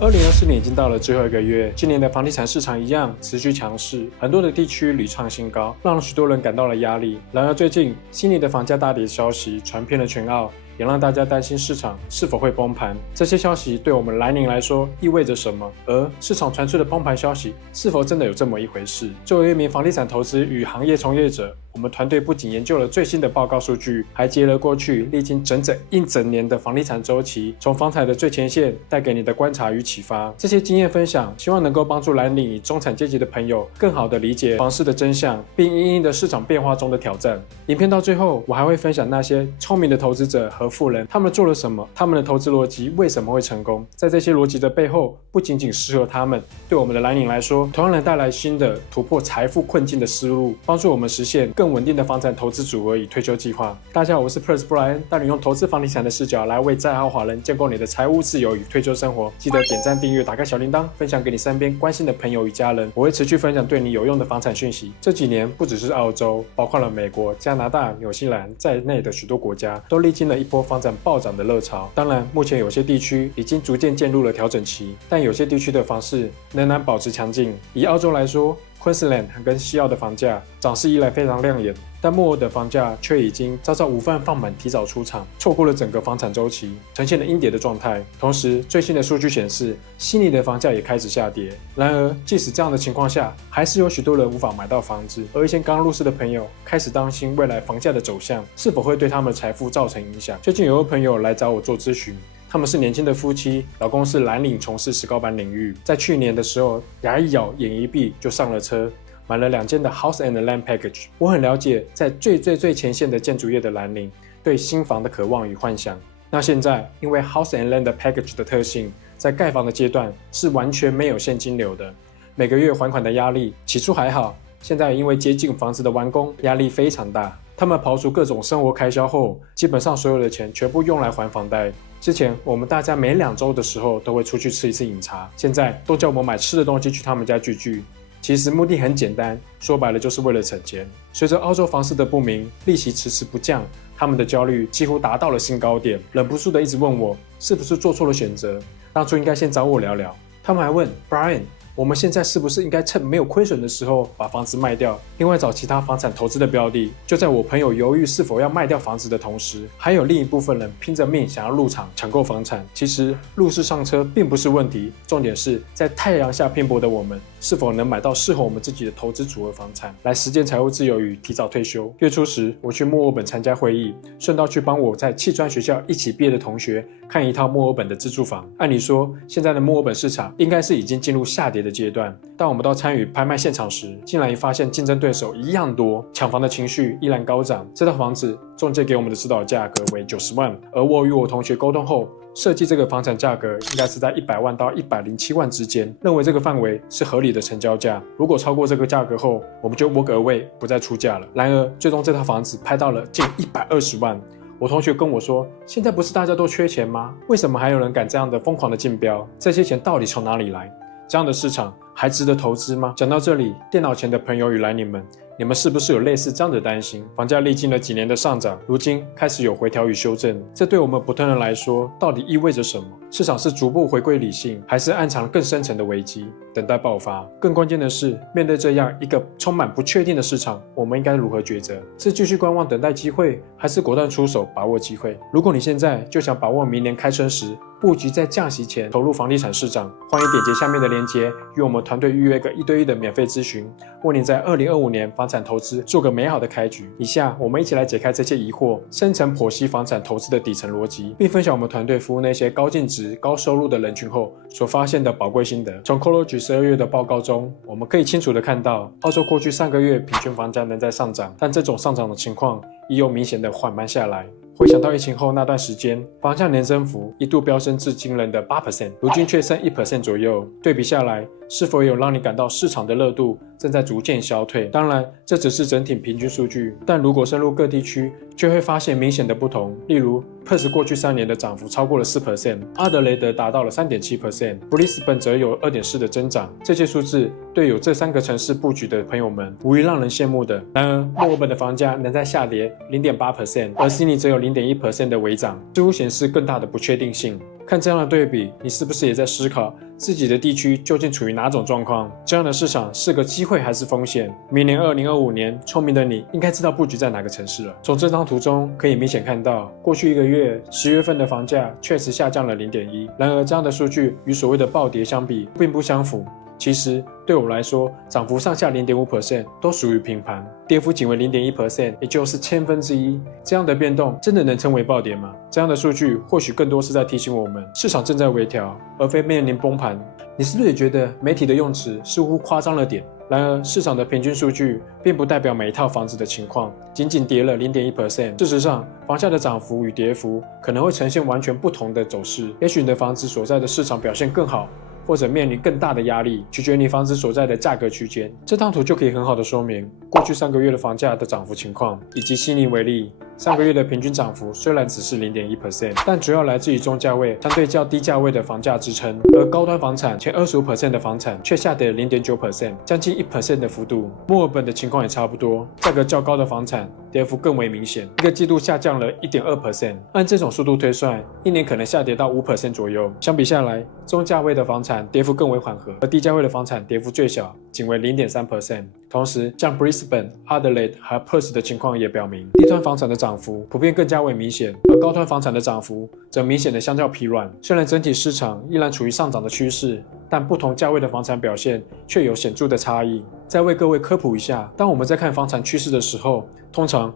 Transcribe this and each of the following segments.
2024年已经到了最后一个月，今年的房地产市场一样持续强势，很多的地区屡创新高，让许多人感到了压力。然而最近悉尼的房价大跌消息传遍了全澳，也让大家担心市场是否会崩盘。这些消息对我们蓝领来说意味着什么？而市场传出的崩盘消息是否真的有这么一回事？作为一名房地产投资与行业从业者，我们团队不仅研究了最新的报告数据，还结合过去历经整年的房地产周期，从房产的最前线带给你的观察与启发。这些经验分享，希望能够帮助蓝领与中产阶级的朋友更好地理解房市的真相，并因应的市场变化中的挑战。影片到最后，我还会分享那些聪明的投资者和富人，他们做了什么，他们的投资逻辑为什么会成功。在这些逻辑的背后，不仅仅适合他们，对我们的蓝领来说，同样能带来新的突破财富困境的思路，帮助我们实现更稳定的房产投资组合与退休计划。大家好，我是 Perz 布莱恩，带你用投资房地产的视角来为在澳华人建构你的财务自由与退休生活。记得点赞、订阅、打开小铃铛，分享给你身边关心的朋友与家人。我会持续分享对你有用的房产讯息。这几年不只是澳洲，包括了美国、加拿大、纽西兰在内的许多国家，都历经了一波房产暴涨的热潮。当然，目前有些地区已经逐渐进入了调整期，但有些地区的房市仍然保持强劲。以澳洲来说，Queensland 跟西澳的房价涨势依然非常亮眼，但墨尔本房价却已经遭五份放满提早出场，错过了整个房产周期，呈现了阴跌的状态。同时，最新的数据显示，悉尼的房价也开始下跌。然而，即使这样的情况下，还是有许多人无法买到房子，而一些刚入市的朋友开始担心未来房价的走向是否会对他们的财富造成影响。最近有位朋友来找我做咨询。他们是年轻的夫妻，老公是蓝领，从事石膏板领域。在去年的时候，牙一咬，眼一闭就上了车，买了2间的 House and Land Package。我很了解，在最前线的建筑业的蓝领对新房的渴望与幻想。那现在，因为 House and Land Package 的特性，在盖房的阶段是完全没有现金流的，每个月还款的压力，起初还好，现在因为接近房子的完工，压力非常大。他们刨除各种生活开销后，基本上所有的钱全部用来还房贷。之前我们大家每2周的时候都会出去吃一次饮茶，现在都叫我们买吃的东西去他们家聚。其实目的很简单，说白了就是为了省钱。随着澳洲房市的不明，利息迟迟不降，他们的焦虑几乎达到了新高点，忍不住的一直问我是不是做错了选择，当初应该先找我聊聊。他们还问 Brian，我们现在是不是应该趁没有亏损的时候把房子卖掉，另外找其他房产投资的标的？就在我朋友犹豫是否要卖掉房子的同时，还有另一部分人拼着命想要入场抢购房产。其实入市上车并不是问题，重点是在太阳下拼搏的我们是否能买到适合我们自己的投资组合房产，来实践财务自由与提早退休。月初时，我去墨尔本参加会议，顺道去帮我在砌砖学校一起毕业的同学看一套墨尔本的自住房。按理说，现在的墨尔本市场应该是已经进入下跌的阶段，但我们到参与拍卖现场时，竟然发现竞争对手一样多，抢房的情绪依然高涨。这套房子中介给我们的指导价格为90万，而我与我同学沟通后，设计这个房产价格应该是在100万到107万之间，认为这个范围是合理的成交价。如果超过这个价格后，我们就 walk away， 不再出价了。然而，最终这套房子拍到了近120万。我同学跟我说，现在不是大家都缺钱吗？为什么还有人敢这样的疯狂的竞标？这些钱到底从哪里来？这样的市场还值得投资吗？讲到这里，电脑前的朋友与蓝领们，你们是不是有类似这样的担心？房价历经了几年的上涨，如今开始有回调与修正，这对我们普通人来说，到底意味着什么？市场是逐步回归理性，还是暗藏更深层的危机，等待爆发？更关键的是，面对这样一个充满不确定的市场，我们应该如何抉择？是继续观望等待机会，还是果断出手把握机会？如果你现在就想把握明年开春时布局在降息前投入房地产市场，欢迎点击下面的链接，与我们团队预约个1对1的免费咨询，为你在2025年房产投资做个美好的开局。以下我们一起来解开这些疑惑，深层剖析房产投资的底层逻辑，并分享我们团队服务那些高净值、高收入的人群后所发现的宝贵心得。从 CoreLogic 12月的报告中，我们可以清楚地看到，澳洲过去3个月平均房价仍在上涨，但这种上涨的情况已有明显的缓慢下来。回想到疫情后那段时间，房价年增幅一度飙升至惊人的8%，如今却剩1% 左右。对比下来，是否有让你感到市场的热度正在逐渐消退？当然，这只是整体平均数据，但如果深入各地区，就会发现明显的不同。例如 Perth 过去3年的涨幅超过了4%，阿德雷德达到了3.7%，布里斯本则有2.4%的增长。这些数字对有这3个城市布局的朋友们，无疑让人羡慕的。然而，墨尔本的房价仍在下跌0.8%，而悉尼则有0.1% 的微涨，似乎显示更大的不确定性。看这样的对比，你是不是也在思考自己的地区究竟处于哪种状况？这样的市场是个机会还是风险？明年2025年，聪明的你应该知道布局在哪个城市了。从这张图中可以明显看到，过去1个月10月份的房价确实下降了0.1%，然而这样的数据与所谓的暴跌相比并不相符。其实对我来说，涨幅上下 0.5% 都属于平盘，跌幅仅为 0.1%， 也就是1/1000。这样的变动真的能称为暴跌吗？这样的数据或许更多是在提醒我们，市场正在微调，而非面临崩盘。你是不是也觉得媒体的用词似乎夸张了点？然而，市场的平均数据并不代表每一套房子的情况，仅跌了 0.1%。事实上，房价的涨幅与跌幅可能会呈现完全不同的走势。也许你的房子所在的市场表现更好，或者面临更大的压力，取决于你房子所在的价格区间。这张图就可以很好的说明过去3个月的房价的涨幅情况。以及悉尼为例，3个月的平均涨幅虽然只是 0.1%， 但主要来自于中价位相对较低价位的房价支撑，而高端房产前25% 的房产却下跌了 0.9%， 将近 1% 的幅度。墨尔本的情况也差不多，价格较高的房产跌幅更为明显，1个季度下降了 1.2%， 按这种速度推算，1年可能下跌到 5% 左右。相比下来，中价位的房产跌幅更为缓和，而低价位的房产跌幅最小，仅为 0.3%。同时，像 Brisbane、Adelaide 和 Perth 的情况也表明，低端房产的涨幅普遍更加为明显，而高端房产的涨幅则明显的相较疲软。虽然整体市场依然处于上涨的趋势，但不同价位的房产表现却有显著的差异。再为各位科普一下，当我们在看房产趋势的时候，通常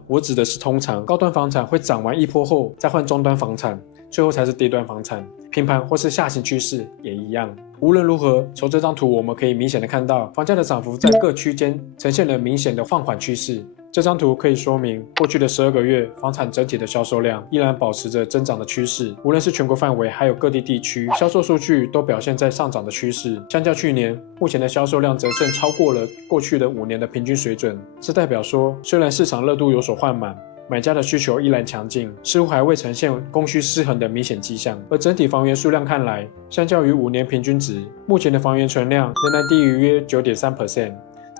高端房产会涨完一波后再换中端房产，最后才是低端房产。平盘或是下行趋势也一样。无论如何，从这张图我们可以明显的看到，房价的涨幅在各区间呈现了明显的放缓趋势。这张图可以说明，过去的12个月，房产整体的销售量依然保持着增长的趋势。无论是全国范围，还有各地地区，销售数据都表现在上涨的趋势。相较去年，目前的销售量则甚超过了过去的5年的平均水准。这代表说，虽然市场热度有所缓满，买家的需求依然强劲，似乎还未呈现供需失衡的明显迹象。而整体房源数量看来，相较于5年平均值，目前的房源存量仍然低于约 9.3%。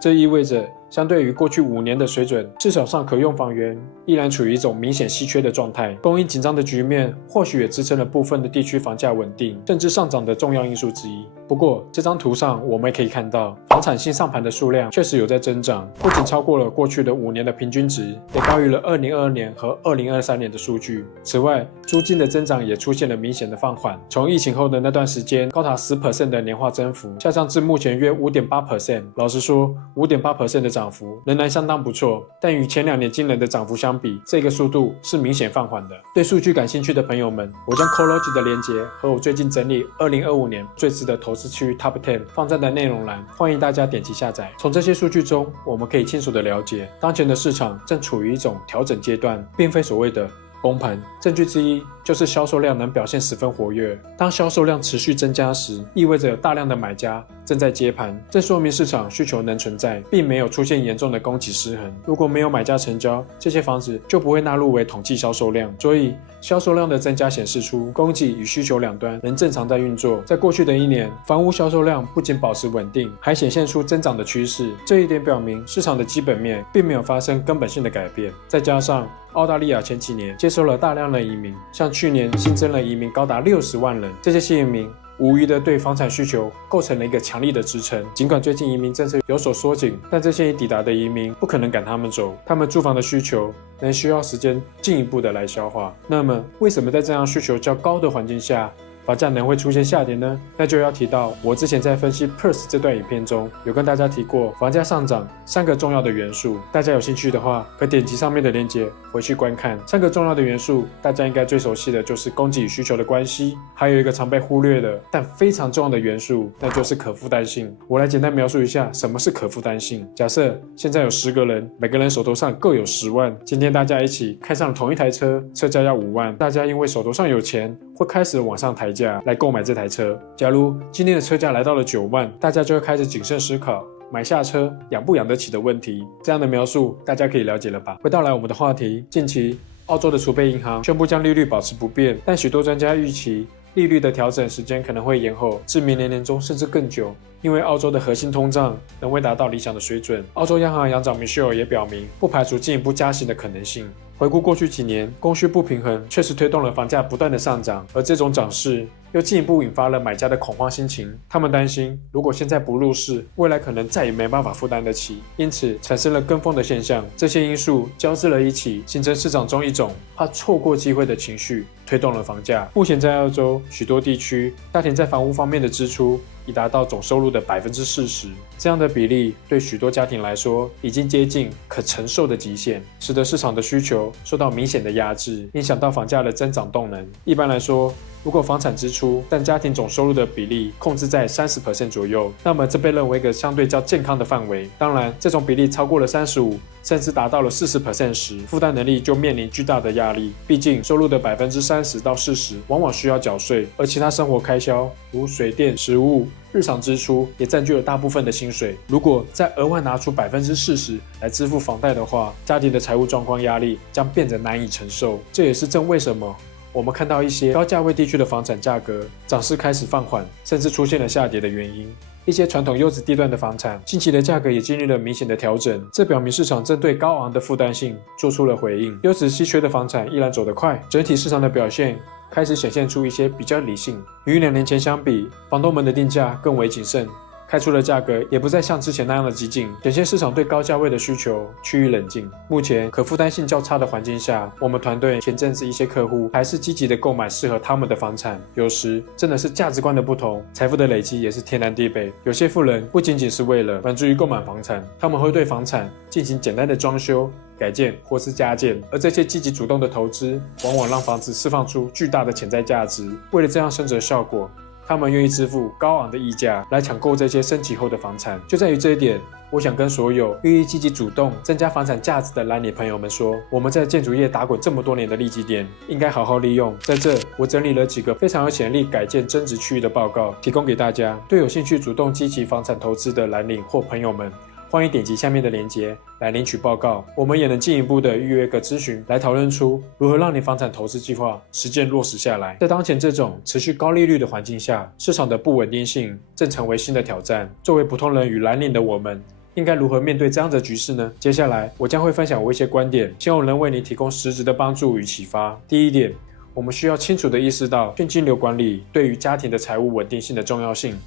这意味着，相对于过去5年的水准，市场上可用房源依然处于一种明显稀缺的状态。供应紧张的局面或许也支撑了部分的地区房价稳定甚至上涨的重要因素之一。不过，这张图上我们也可以看到，房产新上盘的数量确实有在增长，不仅超过了过去的5年的平均值，也高于了2022年和2023年的数据。此外，租金的增长也出现了明显的放缓，从疫情后的那段时间高达 10% 的年化增幅，下降至目前约 5.8%。老实说， 5.8% 的涨幅仍然相当不错，但与前2年惊人的涨幅相比，这个速度是明显放缓的。对数据感兴趣的朋友们，我将 CoreLogic 的连结和我最近整理2025年最值得投资区 Top 10放在的内容栏，欢迎大家点击下载。从这些数据中，我们可以清楚地了解，当前的市场正处于一种调整阶段，并非所谓的崩盘。证据之一就是销售量能表现十分活跃。当销售量持续增加时，意味着有大量的买家正在接盘，这说明市场需求能存在，并没有出现严重的供给失衡。如果没有买家成交，这些房子就不会纳入为统计销售量。所以，销售量的增加显示出供给与需求两端仍正常在运作。在过去的1年，房屋销售量不仅保持稳定，还显现出增长的趋势。这一点表明市场的基本面并没有发生根本性的改变。再加上澳大利亚前几年接收了大量的移民，像去年新增了移民高达60万人，这些新移民无疑的对房产需求构成了一个强力的支撑。尽管最近移民政策有所缩紧，但这些已抵达的移民不可能赶他们走，他们住房的需求仍需要时间进一步的来消化。那么，为什么在这样需求较高的环境下，房价能会出现下跌呢？那就要提到我之前在分析 Perth 这段影片中有跟大家提过房价上涨3个重要的元素，大家有兴趣的话可点击上面的链接回去观看。3个重要的元素，大家应该最熟悉的就是供给与需求的关系，还有一个常被忽略的但非常重要的元素，那就是可负担性。我来简单描述一下什么是可负担性。假设现在有10个人，每个人手头上各有10万，今天大家一起看上了同一台车，车价要5万，大家因为手头上有钱，会开始往上抬价来购买这台车。假如今天的车价来到了9万，大家就会开始谨慎思考买下车养不养得起的问题。这样的描述大家可以了解了吧？回到来我们的话题，近期澳洲的储备银行宣布将利率保持不变，但许多专家预期利率的调整时间可能会延后至明年年中甚至更久，因为澳洲的核心通胀仍未达到理想的水准。澳洲央行行长 Michelle 也表明，不排除进一步加息的可能性。回顾过去几年，供需不平衡确实推动了房价不断的上涨，而这种涨势又进一步引发了买家的恐慌心情。他们担心，如果现在不入市，未来可能再也没办法负担得起，因此产生了跟风的现象。这些因素交织了一起，形成市场中一种怕错过机会的情绪，推动了房价。目前在澳洲许多地区，家庭在房屋方面的支出已达到总收入的40%，这样的比例对许多家庭来说已经接近可承受的极限，使得市场的需求受到明显的压制，影响到房价的增长动能。一般来说，如果房产支出占家庭总收入的比例控制在30% 左右，那么这被认为一个相对较健康的范围。当然，这种比例超过了35%，甚至达到了40% 时，负担能力就面临巨大的压力。毕竟，收入的30%到40%往往需要缴税，而其他生活开销如水电、食物、日常支出也占据了大部分的薪水。如果再额外拿出40%来支付房贷的话，家庭的财务状况压力将变得难以承受。这也是正为什么我们看到一些高价位地区的房产价格涨势开始放缓，甚至出现了下跌的原因。一些传统优质地段的房产，近期的价格也经历了明显的调整，这表明市场正对高昂的负担性做出了回应。优质稀缺的房产依然走得快，整体市场的表现开始显现出一些比较理性。与2年前相比，房东们的定价更为谨慎，开出的价格也不再像之前那样的激进，显现市场对高价位的需求趋于冷静。目前可负担性较差的环境下，我们团队前阵子一些客户还是积极的购买适合他们的房产。有时真的是价值观的不同，财富的累积也是天南地北。有些富人不仅仅是为了满足于购买房产，他们会对房产进行简单的装修、改建或是加建，而这些积极主动的投资，往往让房子释放出巨大的潜在价值。为了这样升值效果，他们愿意支付高昂的溢价来抢购这些升级后的房产。就在于这一点，我想跟所有愿意积极主动增加房产价值的蓝领朋友们说，我们在建筑业打滚这么多年的利基点，应该好好利用。在这，我整理了几个非常有潜力改建增值区域的报告，提供给大家。对有兴趣主动积极房产投资的蓝领或朋友们，欢迎点击下面的链接来领取报告，我们也能进一步的预约个咨询，来讨论出如何让你房产投资计划实践落实下来。在当前这种持续高利率的环境下，市场的不稳定性正成为新的挑战。作为普通人与蓝领的我们，应该如何面对这样的局势呢？接下来我将会分享我一些观点，希望能为你提供实质的帮助与启发。第一点，我们需要清楚地意识到现金流管理对于家庭的财务稳定性的重要性。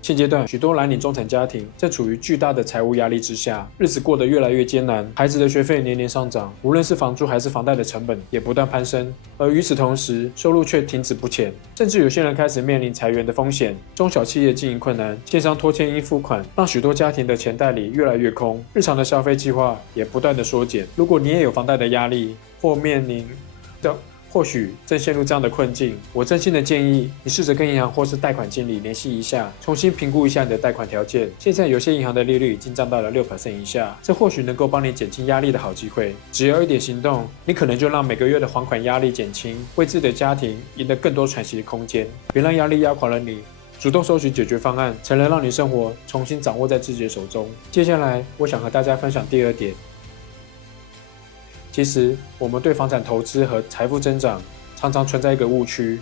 现阶段，许多蓝领中产家庭正处于巨大的财务压力之下，日子过得越来越艰难，孩子的学费年年上涨，无论是房租还是房贷的成本也不断攀升，而与此同时，收入却停止不前，甚至有些人开始面临裁员的风险。中小企业经营困难，线上拖欠应付款，让许多家庭的钱袋里越来越空，日常的消费计划也不断的缩减。如果你也有房贷的压力，或许正陷入这样的困境，我真心的建议你试着跟银行或是贷款经理联系一下，重新评估一下你的贷款条件。现在有些银行的利率已经降到了6% 以下，这或许能够帮你减轻压力的好机会。只要一点行动，你可能就让每个月的还款压力减轻，为自己的家庭赢得更多喘息的空间。别让压力压垮了你，主动搜寻解决方案，才能让你生活重新掌握在自己的手中。接下来，我想和大家分享第二点。其实，我们对房产投资和财富增长常常存在一个误区，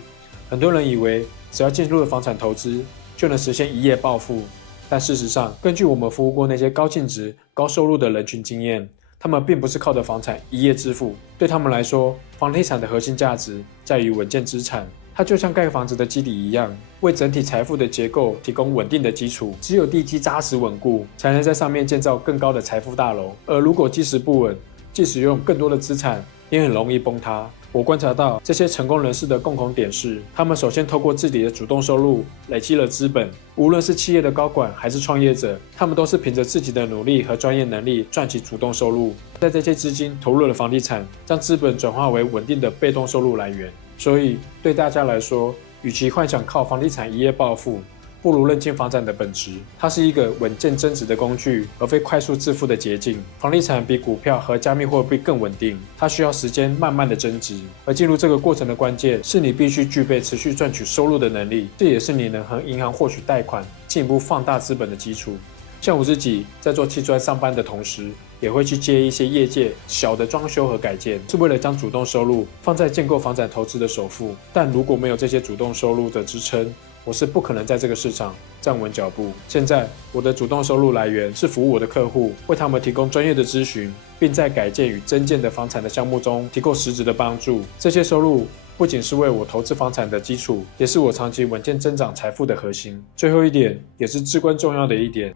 很多人以为只要进入了房产投资，就能实现一夜暴富。但事实上，根据我们服务过那些高净值、高收入的人群经验，他们并不是靠着房产一夜致富。对他们来说，房地产的核心价值在于稳健资产，它就像盖房子的基底一样，为整体财富的结构提供稳定的基础。只有地基扎实稳固，才能在上面建造更高的财富大楼。而如果基石不稳，即使拥有更多的资产，也很容易崩塌。我观察到这些成功人士的共同点是，他们首先透过自己的主动收入累积了资本。无论是企业的高管还是创业者，他们都是凭着自己的努力和专业能力赚取主动收入，在这些资金投入了房地产，将资本转化为稳定的被动收入来源。所以对大家来说，与其幻想靠房地产一夜暴富，不如认清房产的本质，它是一个稳健增值的工具，而非快速致富的捷径。房地产比股票和加密货币更稳定，它需要时间慢慢的增值，而进入这个过程的关键是你必须具备持续赚取收入的能力，这也是你能和银行获取贷款，进一步放大资本的基础。像我自己在做砌砖上班的同时，也会去接一些业界小的装修和改建，是为了将主动收入放在建构房产投资的首付。但如果没有这些主动收入的支撑，我是不可能在这个市场站稳脚步。现在我的主动收入来源是服务我的客户，为他们提供专业的咨询，并在改建与增建的房产的项目中提供实质的帮助。这些收入不仅是为我投资房产的基础，也是我长期稳健增长财富的核心。最后一点，也是至关重要的一点，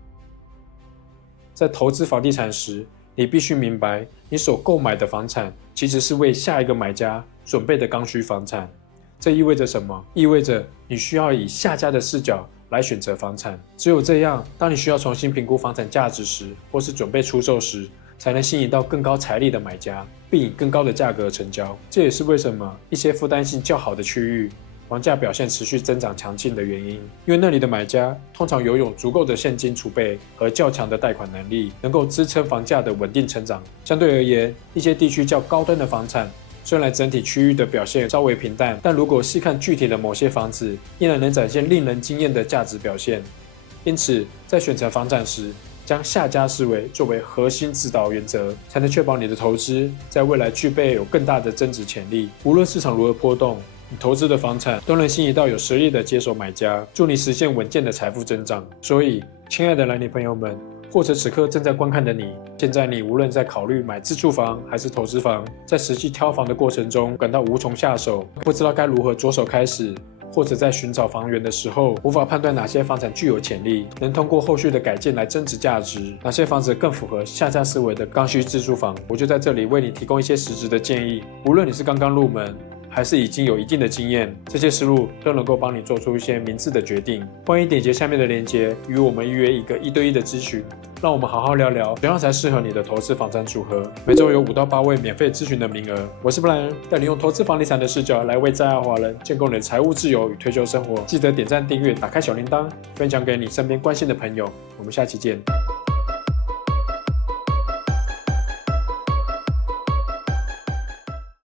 在投资房地产时，你必须明白，你所购买的房产其实是为下一个买家准备的刚需房产。这意味着什么？意味着你需要以下家的视角来选择房产。只有这样，当你需要重新评估房产价值时，或是准备出售时，才能吸引到更高财力的买家，并以更高的价格成交。这也是为什么一些负担性较好的区域，房价表现持续增长强劲的原因。因为那里的买家通常拥有足够的现金储备和较强的贷款能力，能够支撑房价的稳定成长。相对而言，一些地区较高端的房产，虽然整体区域的表现稍微平淡，但如果细看具体的某些房子，依然能展现令人惊艳的价值表现。因此，在选择房产时，将下家视为作为核心指导原则，才能确保你的投资在未来具备有更大的增值潜力。无论市场如何波动，你投资的房产都能吸引到有实力的接手买家，助你实现稳健的财富增长。所以，亲爱的蓝领朋友们，或者此刻正在观看的你，现在你无论在考虑买自住房还是投资房，在实际挑房的过程中感到无从下手，不知道该如何着手开始，或者在寻找房源的时候，无法判断哪些房产具有潜力，能通过后续的改建来增值价值，哪些房子更符合下家思维的刚需自住房，我就在这里为你提供一些实质的建议。无论你是刚刚入门，还是已经有一定的经验，这些思路都能够帮你做出一些明智的决定。欢迎点击下面的链接，与我们预约一个1对1的咨询，让我们好好聊聊怎样才适合你的投资房产组合。每周有5到8位免费咨询的名额。我是布莱恩，带你用投资房地产的视角来为在澳华人建构你的财务自由与退休生活。记得点赞、订阅、打开小铃铛，分享给你身边关心的朋友。我们下期见。